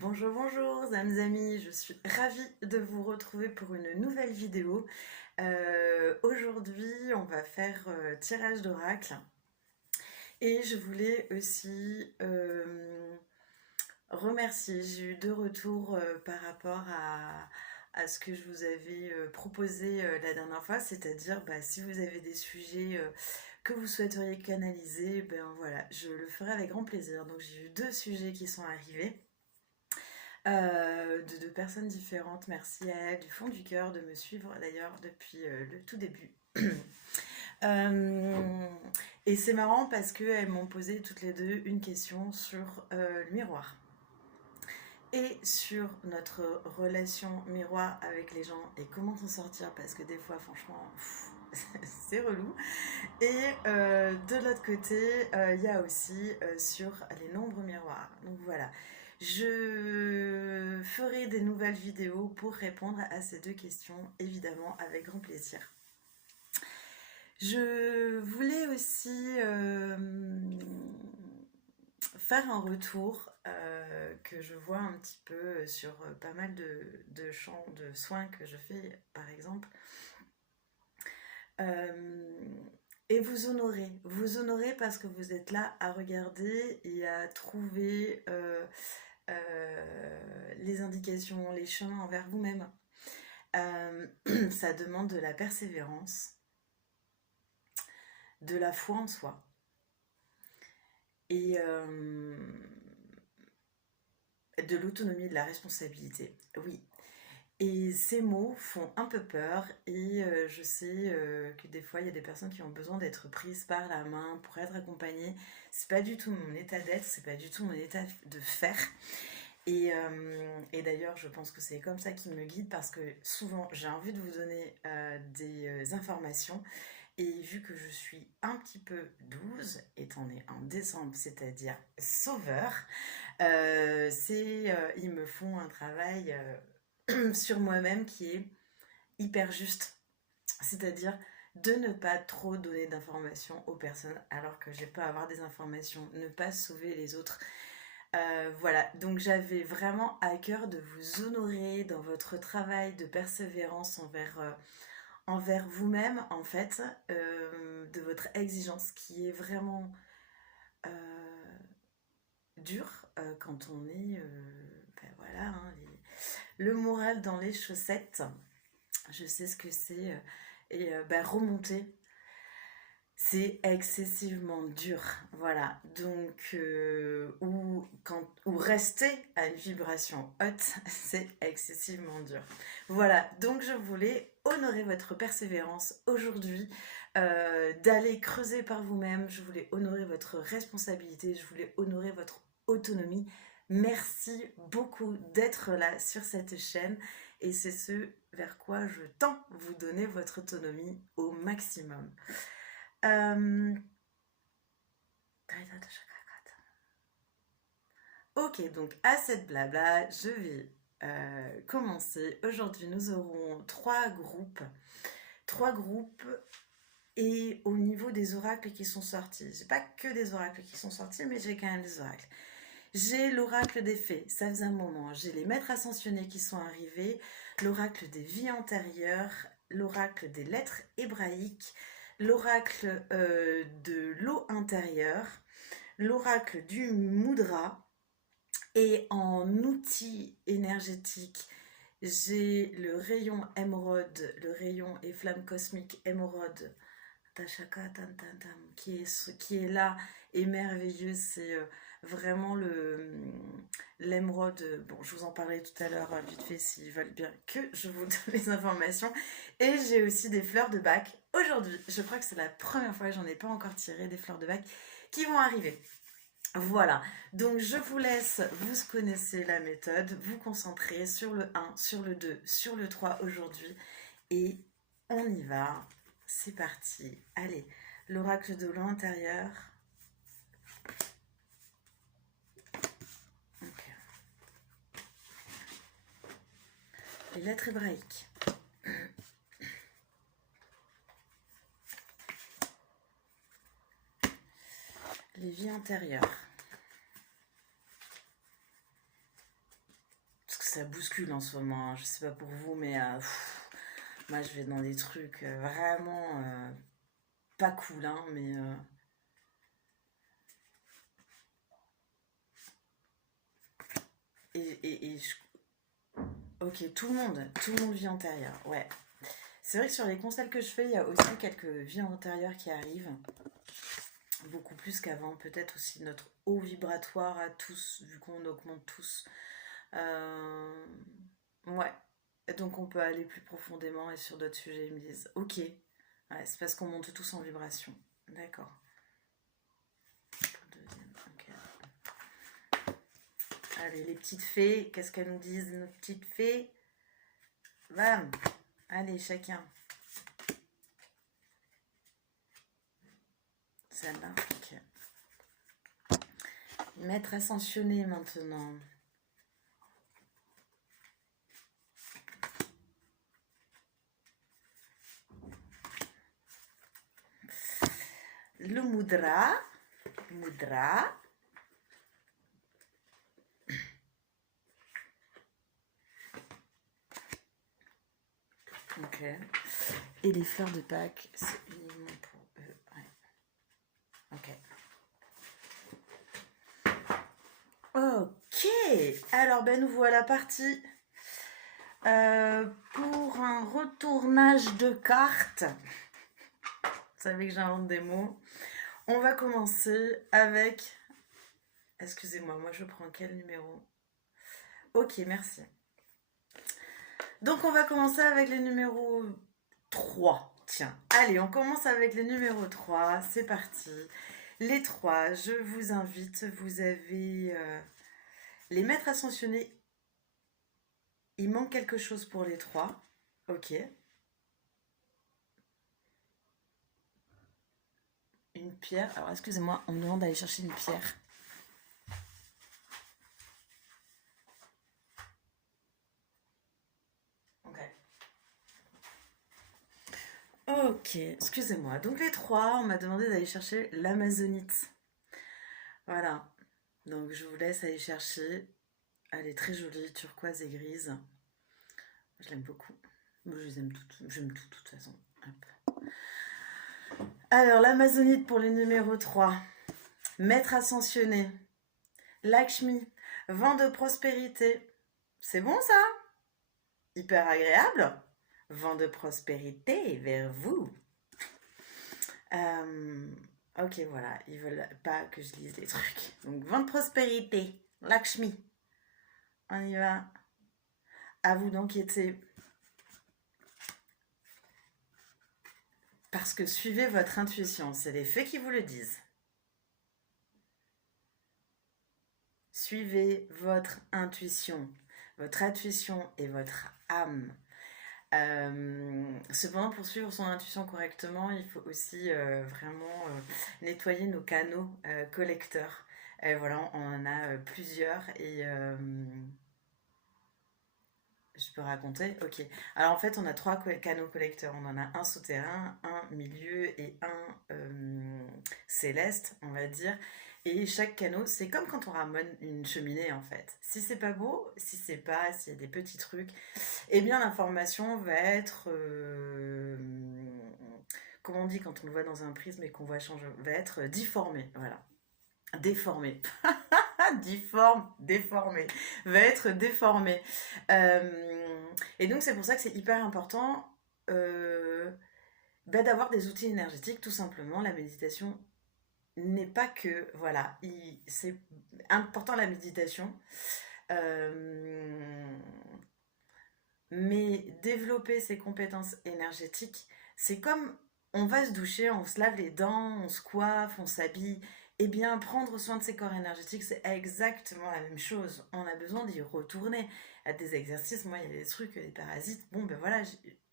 Bonjour, bonjour, amis, je suis ravie de vous retrouver pour une nouvelle vidéo. Aujourd'hui, on va faire tirage d'oracle et je voulais aussi remercier. J'ai eu deux retours par rapport à ce que je vous avais proposé la dernière fois, c'est-à-dire si vous avez des sujets que vous souhaiteriez canaliser, ben voilà, je le ferai avec grand plaisir. Donc j'ai eu deux sujets qui sont arrivés. De deux personnes différentes. Merci à elles du fond du cœur de me suivre d'ailleurs depuis le tout début. Euh, et c'est marrant parce qu'elles m'ont posé toutes les deux une question sur le miroir et sur notre relation miroir avec les gens et comment s'en sortir parce que des fois franchement c'est relou. Et de l'autre côté, il y a aussi sur les nombres miroirs. Donc voilà, je ferai des nouvelles vidéos pour répondre à ces deux questions, évidemment, avec grand plaisir. Je voulais aussi faire un retour que je vois un petit peu sur pas mal de champs de soins que je fais, par exemple. Euh, et vous honorez parce que vous êtes là à regarder et à trouver les indications, les chemins envers vous-même. Ça demande de la persévérance, de la foi en soi et de l'autonomie, de la responsabilité. Oui. Et ces mots font un peu peur et je sais que des fois il y a des personnes qui ont besoin d'être prises par la main pour être accompagnées. C'est pas du tout mon état d'être, c'est pas du tout mon état de faire. Et d'ailleurs, je pense que c'est comme ça qu'il me guide parce que souvent j'ai envie de vous donner des informations. Et vu que je suis un petit peu 12, étant née en décembre, c'est-à-dire sauveur, ils me font un travail sur moi-même qui est hyper juste. C'est-à-dire de ne pas trop donner d'informations aux personnes alors que j'ai pas à avoir des informations, ne pas sauver les autres. Voilà, donc j'avais vraiment à cœur de vous honorer dans votre travail de persévérance envers vous-même, en fait, de votre exigence qui est vraiment dure quand on est, voilà, hein, le moral dans les chaussettes. Je sais ce que c'est. Remonter, c'est excessivement dur. Voilà. Donc, ou rester à une vibration haute, c'est excessivement dur. Voilà. Donc, je voulais honorer votre persévérance aujourd'hui, d'aller creuser par vous-même. Je voulais honorer votre responsabilité. Je voulais honorer votre autonomie. Merci beaucoup d'être là sur cette chaîne et c'est ce vers quoi je tends vous donner votre autonomie au maximum. Ok, donc à cette blabla, je vais commencer. Aujourd'hui, nous aurons trois groupes et au niveau des oracles qui sont sortis. J'ai pas que des oracles qui sont sortis, mais j'ai quand même des oracles. J'ai l'oracle des fées, ça faisait un moment. J'ai les maîtres ascensionnés qui sont arrivés, l'oracle des vies antérieures, l'oracle des lettres hébraïques, l'oracle de l'eau intérieure, l'oracle du Moudra. Et en outil énergétique, j'ai le rayon émeraude, le rayon et flamme cosmique émeraude, Tachaka Tam Tam Tam, qui est là et merveilleux. C'est vraiment l'émeraude. Bon, je vous en parlerai tout à l'heure vite fait s'ils veulent bien que je vous donne les informations. Et j'ai aussi des fleurs de bac. Aujourd'hui, je crois que c'est la première fois que j'en ai pas encore tiré des fleurs de bac qui vont arriver. Voilà, donc je vous laisse, vous connaissez la méthode, vous concentrer sur le 1, sur le 2, sur le 3 aujourd'hui et on y va, c'est parti. Allez, l'oracle de l'eau intérieure. Okay. Les lettres hébraïques. Les vies antérieures. ça bouscule en ce moment, hein. Je sais pas pour vous, mais moi je vais dans des trucs vraiment pas cool, hein, mais et ok, tout le monde vit antérieur, ouais. C'est vrai que sur les constels que je fais, il y a aussi quelques vies antérieures qui arrivent, beaucoup plus qu'avant, peut-être aussi notre haut vibratoire à tous, vu qu'on augmente tous. Euh, Ouais, donc on peut aller plus profondément et sur d'autres sujets, ils me disent, ok, ouais, c'est parce qu'on monte tous en vibration. D'accord. Deuxième, ok. Allez, les petites fées, qu'est-ce qu'elles nous disent, nos petites fées? Bam! Allez, chacun. Celle-là, ok. Maître ascensionné maintenant. Le mudra. Mudra. Ok. Et les fleurs de Pâques, c'est uniquement pour eux. Ouais. Ok. Ok. Alors, ben nous voilà partis pour un retournage de cartes. Vous savez que j'invente des mots. On va commencer avec... Excusez-moi, moi je prends quel numéro? Ok, merci. Donc on va commencer avec les numéros 3. Tiens, allez, on commence avec les numéros 3. C'est parti. Les 3, je vous invite, vous avez les maîtres ascensionnés. Il manque quelque chose pour les 3. Ok. Une pierre. Alors excusez-moi, on me demande d'aller chercher une pierre. Ok. Ok, excusez-moi. Donc les 3, on m'a demandé d'aller chercher l'amazonite. Voilà. Donc je vous laisse aller chercher. Elle est très jolie, turquoise et grise. Je l'aime beaucoup. Moi, je les aime toutes. J'aime tout, de toute façon. Hop. Alors, l'amazonite pour les numéros 3. Maître ascensionné. Lakshmi. Vent de prospérité. C'est bon ça? Hyper agréable. Vent de prospérité vers vous. Ok, voilà. Ils veulent pas que je lise les trucs. Donc, vent de prospérité. Lakshmi. On y va. À vous d'enquêter. Parce que suivez votre intuition. C'est les faits qui vous le disent. Suivez votre intuition. Votre intuition et votre âme. Cependant, pour suivre son intuition correctement, il faut aussi vraiment nettoyer nos canaux collecteurs. Voilà, on en a plusieurs et je peux raconter. Ok. Alors en fait, on a 3 canaux collecteurs. On en a un souterrain, un milieu et un céleste, on va dire. Et chaque canot, c'est comme quand on ramène une cheminée en fait. Si c'est pas beau, si c'est pas, s'il y a des petits trucs, eh bien l'information va être, comment on dit quand on le voit dans un prisme et qu'on voit changer, va être difformée. Voilà, déformée. Difforme, déformé, va être déformé. Et donc c'est pour ça que c'est hyper important d'avoir des outils énergétiques, tout simplement. La méditation n'est pas que, voilà, c'est important la méditation, euh, mais développer ses compétences énergétiques, c'est comme on va se doucher, on se lave les dents, on se coiffe, on s'habille. Eh bien, prendre soin de ses corps énergétiques, c'est exactement la même chose. On a besoin d'y retourner à des exercices. Moi, il y a des trucs, des parasites. Bon, ben voilà,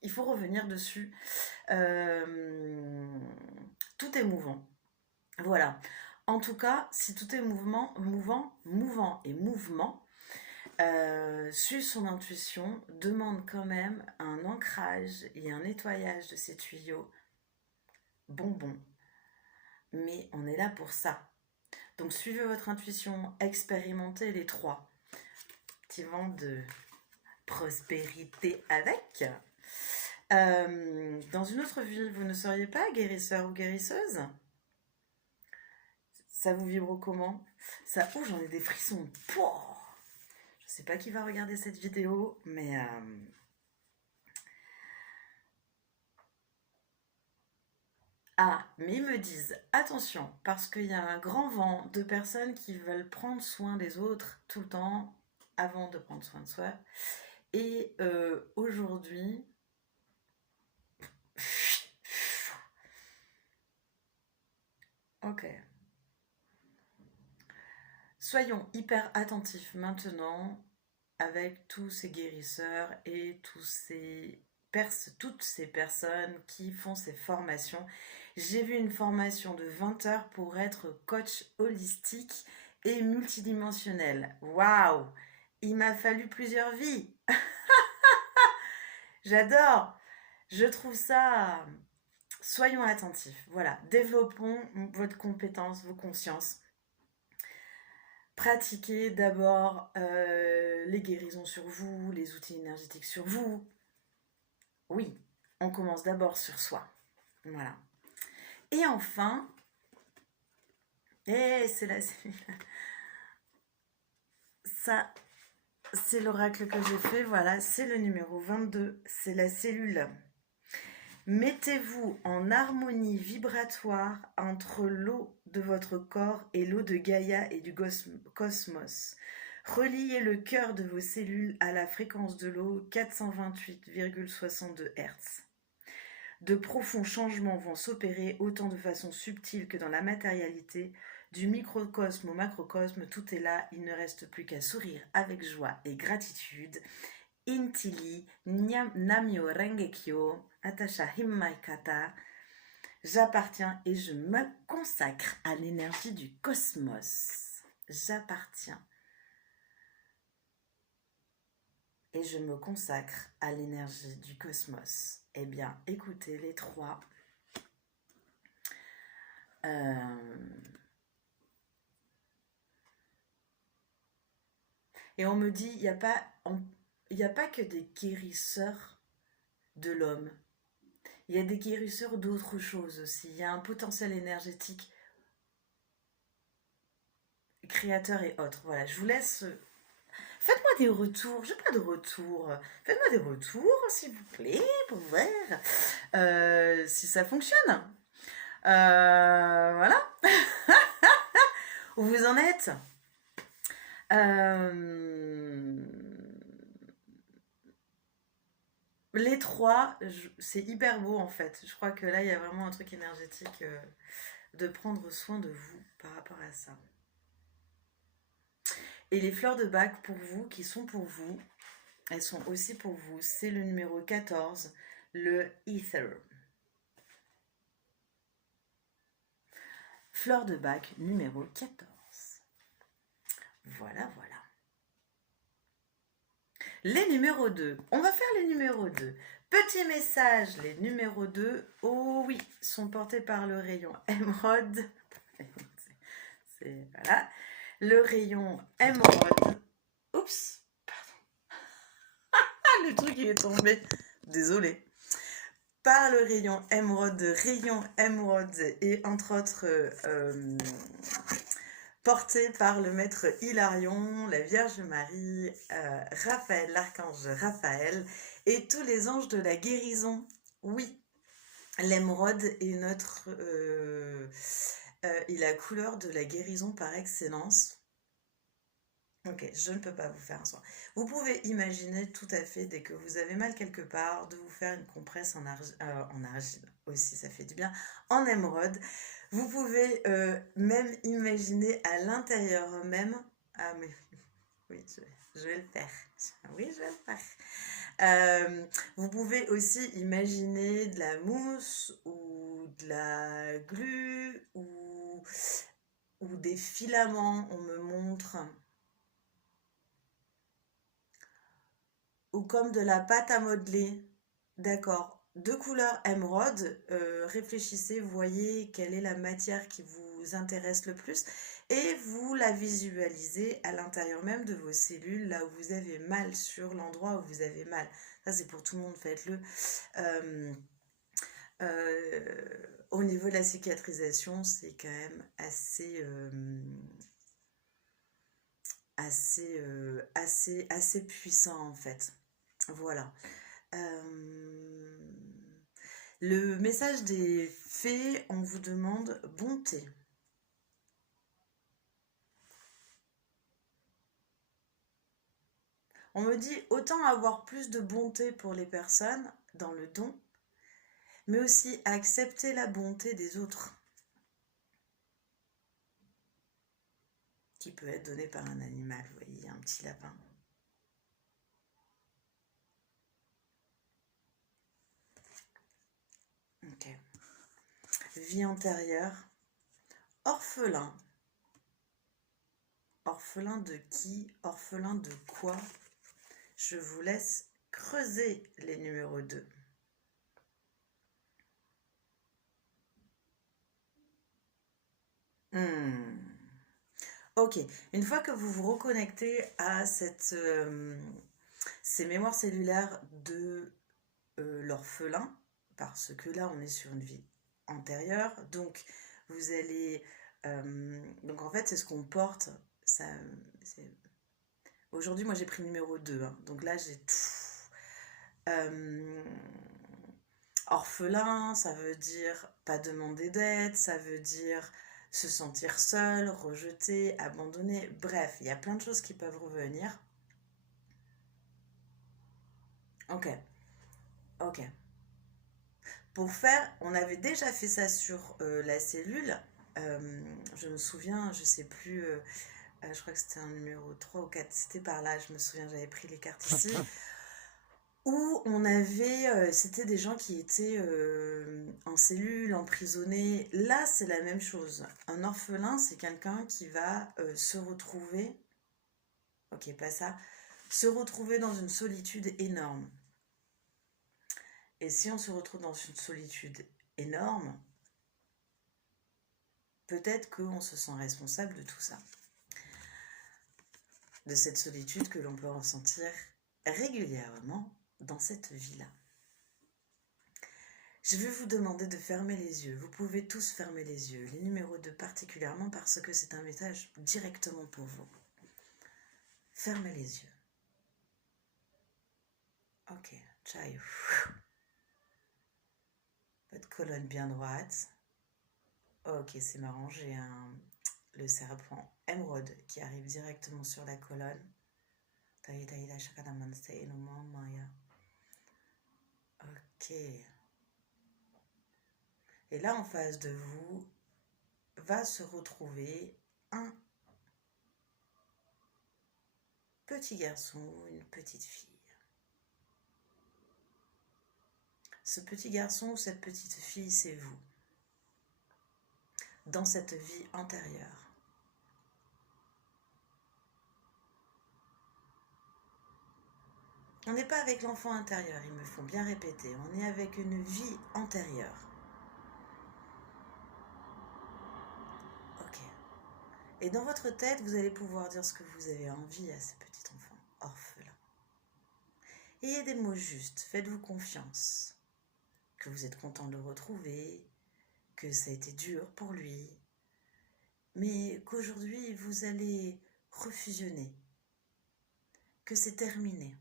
il faut revenir dessus. Tout est mouvant. Voilà. En tout cas, si tout est mouvant et mouvement, suivre son intuition demande quand même un ancrage et un nettoyage de ses tuyaux bonbons. Mais on est là pour ça. Donc suivez votre intuition, expérimentez les 3. Petit vent de prospérité avec. Dans une autre vie, vous ne seriez pas guérisseur ou guérisseuse? Ça vous vibre comment? Ça, oh, j'en ai des frissons. Pouah, je sais pas qui va regarder cette vidéo, mais ah, mais ils me disent, attention, parce qu'il y a un grand vent de personnes qui veulent prendre soin des autres tout le temps avant de prendre soin de soi. Et aujourd'hui, ok, soyons hyper attentifs maintenant avec tous ces guérisseurs et toutes ces personnes qui font ces formations. J'ai vu une formation de 20 heures pour être coach holistique et multidimensionnel. Waouh! Il m'a fallu plusieurs vies. J'adore. Je trouve ça... Soyons attentifs. Voilà. Développons votre compétence, vos consciences. Pratiquez d'abord les guérisons sur vous, les outils énergétiques sur vous. Oui, on commence d'abord sur soi. Voilà. Et enfin, c'est la ça, c'est l'oracle que j'ai fait. Voilà, c'est le numéro 22. C'est la cellule. Mettez-vous en harmonie vibratoire entre l'eau de votre corps et l'eau de Gaïa et du cosmos. Reliez le cœur de vos cellules à la fréquence de l'eau 428,62 Hz. De profonds changements vont s'opérer autant de façon subtile que dans la matérialité. Du microcosme au macrocosme, tout est là, il ne reste plus qu'à sourire avec joie et gratitude. Intili, Namyo Rengekyo, Atasha Himmaikata. J'appartiens et je me consacre à l'énergie du cosmos. J'appartiens et je me consacre à l'énergie du cosmos. Eh bien, écoutez les trois. Et on me dit, il n'y a pas que des guérisseurs de l'homme. Il y a des guérisseurs d'autres choses aussi. Il y a un potentiel énergétique créateur et autres. Voilà, je vous laisse. Faites-moi des retours. J'ai pas de retour. Faites-moi des retours, s'il vous plaît, pour voir si ça fonctionne. Voilà. Où vous en êtes? Les trois, c'est hyper beau en fait. Je crois que là, il y a vraiment un truc énergétique de prendre soin de vous par rapport à ça. Et les fleurs de bac pour vous, qui sont pour vous, elles sont aussi pour vous. C'est le numéro 14, le Ether. Fleur de bac numéro 14. Voilà, voilà. Les numéros 2. On va faire les numéros 2. Petit message, les numéros 2, oh oui, sont portés par le rayon émeraude. Voilà. Le rayon émeraude. Oups, pardon. Le truc il est tombé. Désolé. Par le rayon émeraude et entre autres porté par le maître Hilarion, la Vierge Marie, Raphaël, l'archange Raphaël et tous les anges de la guérison. Oui, l'émeraude est est la couleur de la guérison par excellence. Ok, je ne peux pas vous faire un soin. Vous pouvez imaginer tout à fait, dès que vous avez mal quelque part, de vous faire une compresse en argile aussi, ça fait du bien, en émeraude. Vous pouvez même imaginer à l'intérieur même... Ah mais oui, je vais le faire. Oui, je vais le faire. Vous pouvez aussi imaginer de la mousse ou de la glu ou des filaments, on me montre... Ou comme de la pâte à modeler. D'accord. De couleur émeraude, réfléchissez, voyez quelle est la matière qui vous vous intéresse le plus et vous la visualisez à l'intérieur même de vos cellules, là où vous avez mal, sur l'endroit où vous avez mal. Ça, c'est pour tout le monde, faites-le. Euh, au niveau de la cicatrisation, c'est quand même assez puissant en fait. Voilà. Euh, le message des fées, on vous demande bonté. On me dit autant avoir plus de bonté pour les personnes dans le don, mais aussi accepter la bonté des autres, qui peut être donnée par un animal, vous voyez, un petit lapin. Ok. Vie antérieure, orphelin. Orphelin de qui? Orphelin de quoi? Je vous laisse creuser les numéros 2. Ok, une fois que vous vous reconnectez à ces mémoires cellulaires de l'orphelin, parce que là on est sur une vie antérieure, donc vous allez... donc en fait c'est ce qu'on porte, ça, aujourd'hui moi j'ai pris le numéro 2, hein, donc là j'ai tout. Orphelin, ça veut dire pas demander d'aide, ça veut dire se sentir seul, rejeté, abandonné. Bref, il y a plein de choses qui peuvent revenir. Ok, ok. Pour faire, on avait déjà fait ça sur la cellule. Je me souviens, je sais plus, je crois que c'était un numéro 3 ou 4, c'était par là, je me souviens, j'avais pris les cartes ici. Où on avait, c'était des gens qui étaient en cellule, emprisonnés. Là, c'est la même chose. Un orphelin, c'est quelqu'un qui va se retrouver, ok, pas ça, se retrouver dans une solitude énorme. Et si on se retrouve dans une solitude énorme, peut-être qu'on se sent responsable de tout ça. De cette solitude que l'on peut ressentir régulièrement dans cette vie-là. Je vais vous demander de fermer les yeux. Vous pouvez tous fermer les yeux. Les numéros 2 particulièrement parce que c'est un message directement pour vous. Fermez les yeux. Ok, ciao. Votre colonne bien droite. Ok, c'est marrant, j'ai le serpent émeraude qui arrive directement sur la colonne. Ok. Et là, en face de vous, va se retrouver un petit garçon ou une petite fille. Ce petit garçon ou cette petite fille, c'est vous. Dans cette vie antérieure. On n'est pas avec l'enfant intérieur, il me faut bien répéter. On est avec une vie antérieure. Ok. Et dans votre tête, vous allez pouvoir dire ce que vous avez envie à ce petit enfant orphelin. Ayez des mots justes, faites-vous confiance. Que vous êtes content de le retrouver, que ça a été dur pour lui, mais qu'aujourd'hui vous allez refusionner, que c'est terminé,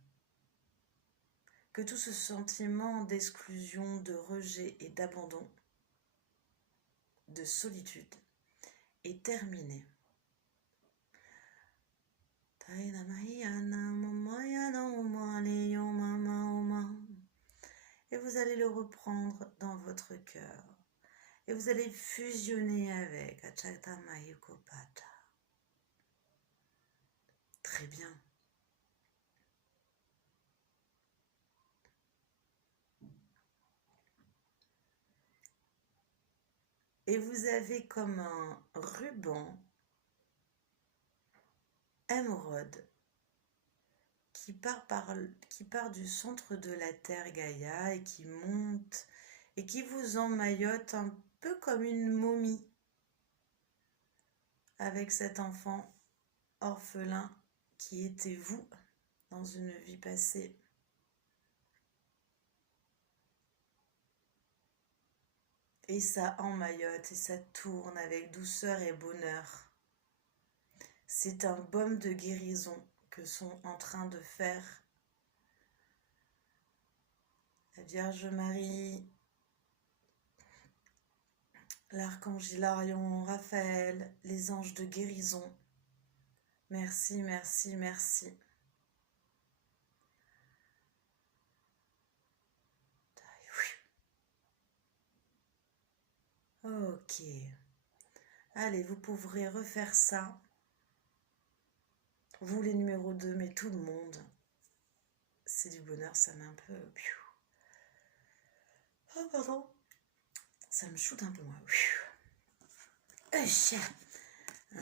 que tout ce sentiment d'exclusion, de rejet et d'abandon, de solitude est terminé. Et vous allez le reprendre dans votre cœur. Et vous allez fusionner avec Achata Mayukopata. Très bien. Et vous avez comme un ruban émeraude qui part du centre de la Terre Gaïa et qui monte et qui vous emmaillote un peu comme une momie. avec cet enfant orphelin qui était vous dans une vie passée. Et ça emmaillote et ça tourne avec douceur et bonheur. C'est un baume de guérison que sont en train de faire la Vierge Marie, l'archange Hilarion, Raphaël, les anges de guérison. Merci, merci, merci. Ok. Allez, vous pourrez refaire ça. Vous les numéros 2, mais tout le monde. C'est du bonheur, ça m'a un peu... Oh, pardon. Ça me shoot un peu moins. Un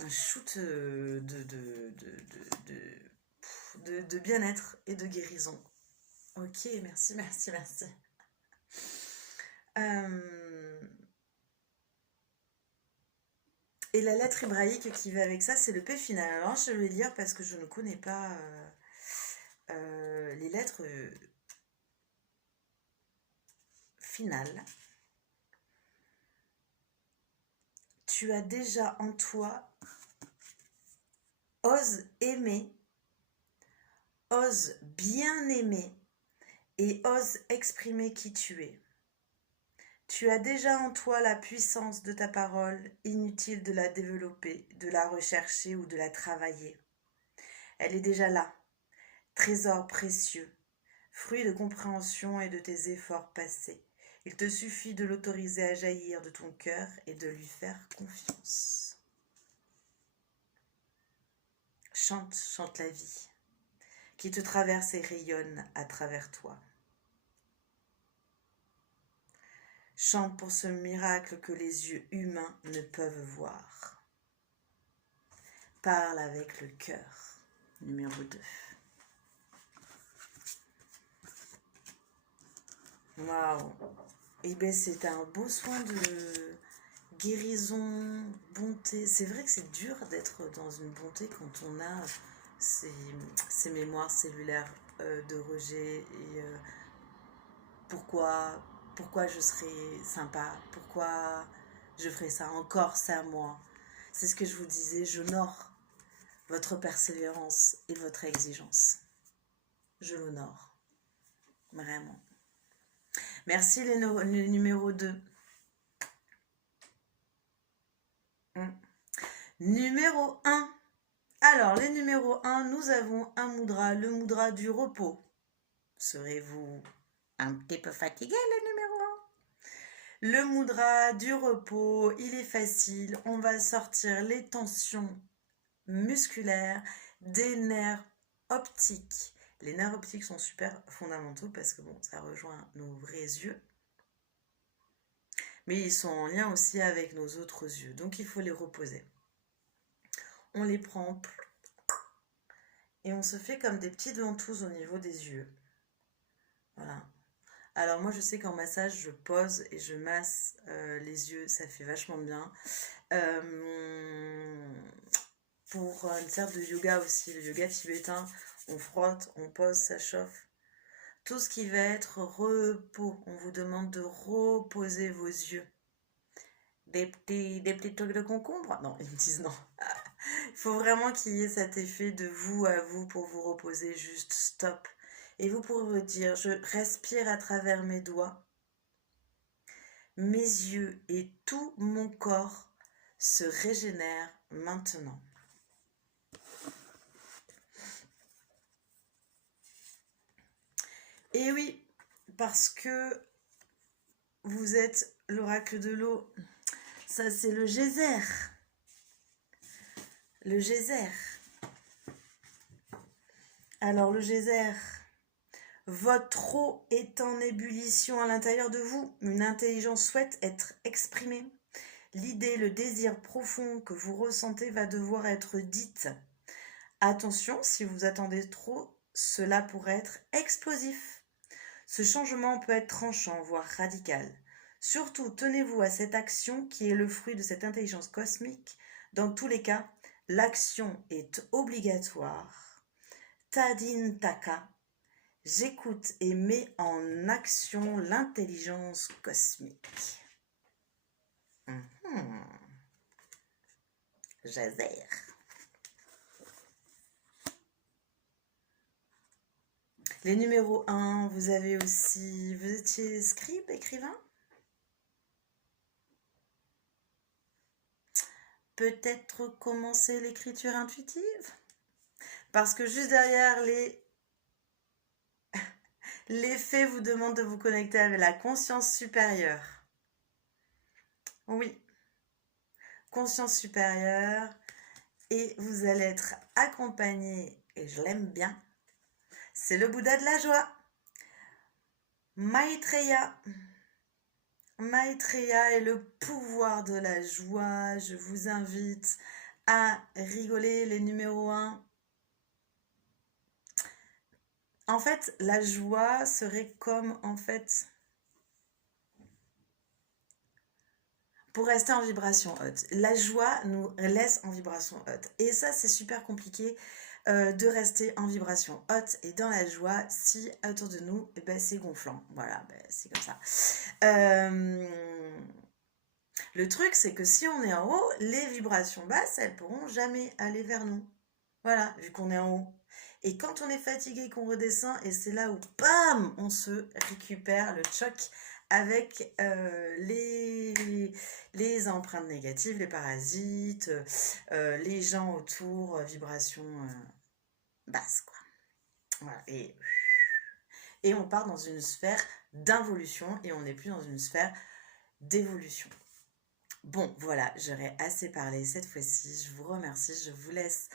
shoot de bien-être et de guérison. Ok, merci, merci, merci. Et la lettre hébraïque qui va avec ça, c'est le P final. Alors, je vais lire parce que je ne connais pas les lettres finales. Tu as déjà en toi, ose aimer, ose bien aimer et ose exprimer qui tu es. Tu as déjà en toi la puissance de ta parole, inutile de la développer, de la rechercher ou de la travailler. Elle est déjà là, trésor précieux, fruit de compréhension et de tes efforts passés. Il te suffit de l'autoriser à jaillir de ton cœur et de lui faire confiance. Chante, chante la vie, qui te traverse et rayonne à travers toi. Chante pour ce miracle que les yeux humains ne peuvent voir. Parle avec le cœur. Numéro 2. Waouh. Et bien c'est un beau soin de guérison, bonté. C'est vrai que c'est dur d'être dans une bonté quand on a ces mémoires cellulaires de rejet et pourquoi je serais sympa, pourquoi je ferais ça encore, c'est à moi. C'est ce que je vous disais, j'honore votre persévérance et votre exigence. Je l'honore, vraiment. Merci les numéros 2. Numéro 1. Alors, les numéros 1, nous avons un mudra, le mudra du repos. Serez-vous un petit peu fatigué, le numéro 1? Le mudra du repos, il est facile. On va sortir les tensions musculaires des nerfs optiques. Les nerfs optiques sont super fondamentaux parce que bon, ça rejoint nos vrais yeux. Mais ils sont en lien aussi avec nos autres yeux. Donc, il faut les reposer. On les prend et on se fait comme des petites ventouses au niveau des yeux. Voilà. Alors moi je sais qu'en massage je pose et je masse les yeux, ça fait vachement bien. Pour une sorte de yoga aussi, le yoga tibétain, on frotte, on pose, ça chauffe. Tout ce qui va être repos, on vous demande de reposer vos yeux. Des petits trucs de concombre? Non, ils me disent non. Il faut vraiment qu'il y ait cet effet de vous à vous pour vous reposer, juste stop. Et vous pourrez vous dire, je respire à travers mes doigts, mes yeux et tout mon corps se régénèrent maintenant. Et oui, parce que vous êtes l'oracle de l'eau, ça c'est le geyser. Le geyser. Alors le geyser, votre eau est en ébullition à l'intérieur de vous. Une intelligence souhaite être exprimée. L'idée, le désir profond que vous ressentez va devoir être dite. Attention, si vous attendez trop, cela pourrait être explosif. Ce changement peut être tranchant, voire radical. Surtout, tenez-vous à cette action qui est le fruit de cette intelligence cosmique Dans tous les cas, l'action est obligatoire. Tadin taka. J'écoute et mets en action l'intelligence cosmique. Jazer. Les numéros 1, vous avez aussi... Vous étiez scribe, écrivain? Peut-être commencer l'écriture intuitive? Parce que juste derrière les faits vous demandent de vous connecter avec la conscience supérieure. Oui, conscience supérieure. Et vous allez être accompagné, et je l'aime bien, c'est le Bouddha de la joie. Maitreya. Maitreya est le pouvoir de la joie. Je vous invite à rigoler, les numéros 1. En fait, la joie serait comme, en fait, pour rester en vibration haute. La joie nous laisse en vibration haute. Et ça, c'est super compliqué de rester en vibration haute et dans la joie si autour de nous, eh ben, c'est gonflant. Voilà, ben, c'est comme ça. Le truc, c'est que si on est en haut, les vibrations basses, elles pourront jamais aller vers nous. Voilà, vu qu'on est en haut. Et quand on est fatigué, qu'on redescend, et c'est là où, bam, on se récupère le choc avec les empreintes négatives, les parasites, les gens autour, vibrations basses, quoi. Voilà, et on part dans une sphère d'involution et on n'est plus dans une sphère d'évolution. Bon, voilà, j'aurais assez parlé cette fois-ci. Je vous remercie, je vous laisse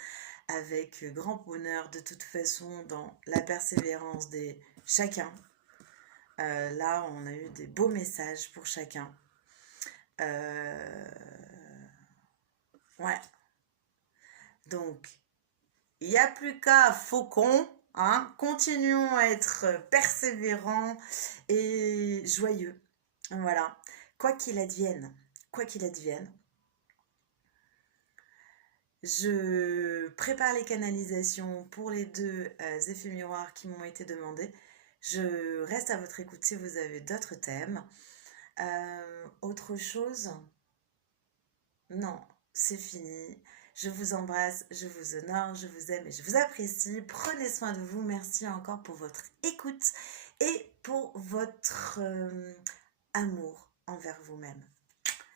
avec grand bonheur de toute façon dans la persévérance de chacun. Là, on a eu des beaux messages pour chacun. Ouais. Donc, il n'y a plus qu'à faucon. Hein, continuons à être persévérants et joyeux. Voilà. Quoi qu'il advienne, je prépare les canalisations pour les 2 effets miroirs qui m'ont été demandés. Je reste à votre écoute si vous avez d'autres thèmes. Autre chose? Non, c'est fini. Je vous embrasse, je vous honore, je vous aime et je vous apprécie. Prenez soin de vous. Merci encore pour votre écoute et pour votre amour envers vous-même.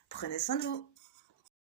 Prenez soin de vous.